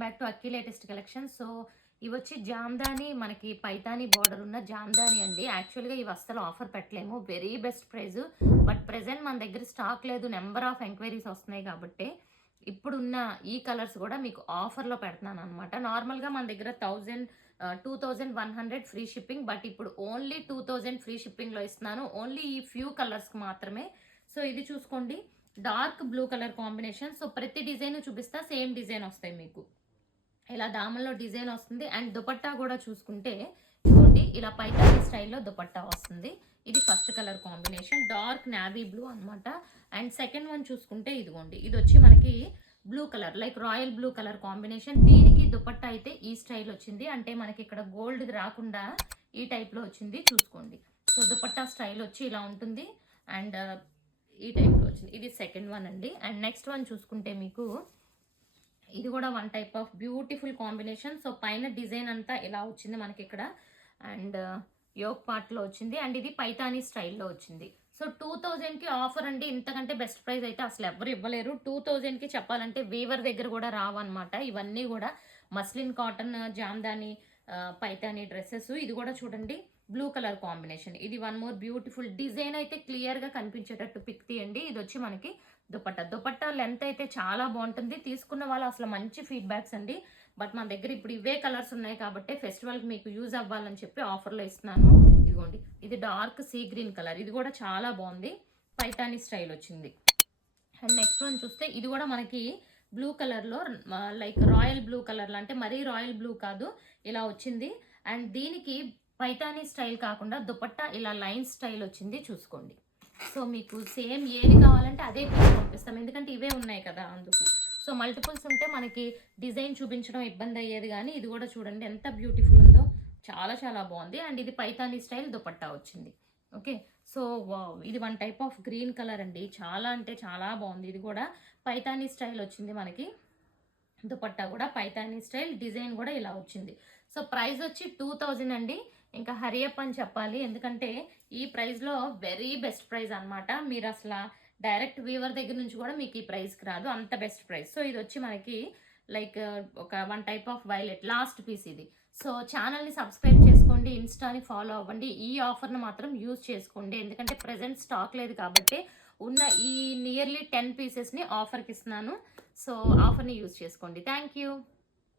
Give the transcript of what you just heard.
Welcome back to Akki latest collection. So ఇవి వచ్చి జామ్దాని, మనకి పైతాని బార్డర్ ఉన్న జామ్దాని అండి. యాక్చువల్గా ఇవి అస్సలు ఆఫర్ పెట్టలేము, very best price. But present మన దగ్గర స్టాక్ లేదు, నెంబర్ ఆఫ్ ఎంక్వైరీస్ వస్తున్నాయి కాబట్టి ఇప్పుడున్న ఈ కలర్స్ కూడా మీకు ఆఫర్లో పెడుతున్నాను అనమాట. నార్మల్గా మన దగ్గర 2100 ఫ్రీ షిప్పింగ్, బట్ ఇప్పుడు ఓన్లీ 2000 ఫ్రీ షిప్పింగ్లో ఇస్తున్నాను, ఓన్లీ ఈ ఫ్యూ కలర్స్కి మాత్రమే. సో ఇది చూసుకోండి, dark blue colour combination. So ప్రతి డిజైన్ చూపిస్తా, సేమ్ డిజైన్ వస్తాయి మీకు. ఇలా దామల్లో డిజైన్ వస్తుంది. అండ్ దుపట్టా కూడా చూసుకుంటే ఇదిగోండి, ఇలా పైతాని స్టైల్లో దుపట్టా వస్తుంది. ఇది first colour combination, dark navy blue అనమాట. అండ్ సెకండ్ వన్ చూసుకుంటే ఇదిగోండి, ఇది వచ్చి మనకి blue colour, like royal blue colour combination. దీనికి దుపట్టా అయితే ఈ స్టైల్ వచ్చింది, అంటే మనకి ఇక్కడ గోల్డ్ రాకుండా ఈ టైప్లో వచ్చింది చూసుకోండి. సో దుపట్టా స్టైల్ వచ్చి ఇలా ఉంటుంది. అండ్ ఈ టైప్లో వచ్చింది. ఇది సెకండ్ వన్ అండి. అండ్ నెక్స్ట్ వన్ చూసుకుంటే మీకు ఇది కూడా one type of beautiful combination. So పైన డిజైన్ అంతా ఇలా వచ్చింది మనకి ఇక్కడ, అండ్ యోక్ పార్ట్లో వచ్చింది. అండ్ ఇది పైతానీ స్టైల్లో వచ్చింది. సో 2000కి ఆఫర్ అండి, ఇంతకంటే బెస్ట్ ప్రైస్ అయితే అసలు ఎవరు ఇవ్వలేరు. 2000కి చెప్పాలంటే వీవర్ దగ్గర కూడా రావన్నమాట. ఇవన్నీ కూడా muslin, cotton, Jamdani, Paithani dresses. ఇది కూడా చూడండి, బ్లూ కలర్ కాంబినేషన్. ఇది వన్ మోర్ బ్యూటిఫుల్ డిజైన్. అయితే క్లియర్గా కనిపించేటట్టు పిక్ తీయండి. ఇది వచ్చి మనకి దుపట్టా లెంత్ అయితే చాలా బాగుంటుంది. తీసుకున్న వాళ్ళు అసలు మంచి ఫీడ్బ్యాక్స్ అండి. బట్ మన దగ్గర ఇప్పుడు ఇవే కలర్స్ ఉన్నాయి కాబట్టి ఫెస్టివల్కి మీకు యూజ్ అవ్వాలని చెప్పి ఆఫర్లో ఇస్తున్నాను. ఇదిగోండి, ఇది డార్క్ సీ గ్రీన్ కలర్, ఇది కూడా చాలా బాగుంది, పైతానీ స్టైల్ వచ్చింది. అండ్ నెక్స్ట్ వన్ చూస్తే ఇది కూడా మనకి బ్లూ కలర్లో, లైక్ రాయల్ బ్లూ కలర్లో, అంటే మరీ రాయల్ బ్లూ కాదు, ఇలా వచ్చింది. అండ్ దీనికి పైతానీ స్టైల్ కాకుండా దుపట్టా ఇలా లైన్ స్టైల్ వచ్చింది చూసుకోండి. సో మీకు సేమ్ ఏది కావాలంటే అదే పీస్ పంపిస్తాం, ఎందుకంటే ఇవే ఉన్నాయి కదా అందుకు. సో మల్టిపుల్స్ ఉంటే మనకి డిజైన్ చూపించడం ఇబ్బంది అయ్యేది, కానీ ఇది కూడా చూడండి ఎంత బ్యూటిఫుల్ ఉందో, చాలా చాలా బాగుంది. అండ్ ఇది పైతానీ స్టైల్ దుపట్టా వచ్చింది. ఓకే, సో ఇది one type of green colour అండి, చాలా అంటే చాలా బాగుంది. ఇది కూడా పైతానీ స్టైల్ వచ్చింది మనకి, దుపట్టా కూడా పైతానీ స్టైల్, డిజైన్ కూడా ఇలా వచ్చింది. సో ప్రైస్ వచ్చి 2000 అండి. ఇంకా హరియప్ అని చెప్పాలి, ఎందుకంటే ఈ ప్రైస్లో వెరీ బెస్ట్ ప్రైస్ అనమాట. మీరు అసలు డైరెక్ట్ వీవర్ దగ్గర నుంచి కూడా మీకు ఈ ప్రైస్కి రాదు, అంత బెస్ట్ ప్రైస్. సో ఇది వచ్చి మనకి లైక్ ఒక one type of violet, last piece ఇది. సో ఛానల్ని సబ్స్క్రైబ్ చేసుకోండి, ఇన్స్టాని ఫాలో అవ్వండి. ఈ ఆఫర్ను మాత్రం యూజ్ చేసుకోండి, ఎందుకంటే ప్రెజెంట్ స్టాక్ లేదు కాబట్టి ఉన్న ఈ నియర్లీ 10 పీసెస్ని ఆఫర్కి ఇస్తున్నాను. సో ఆఫర్ని యూజ్ చేసుకోండి. Thank you.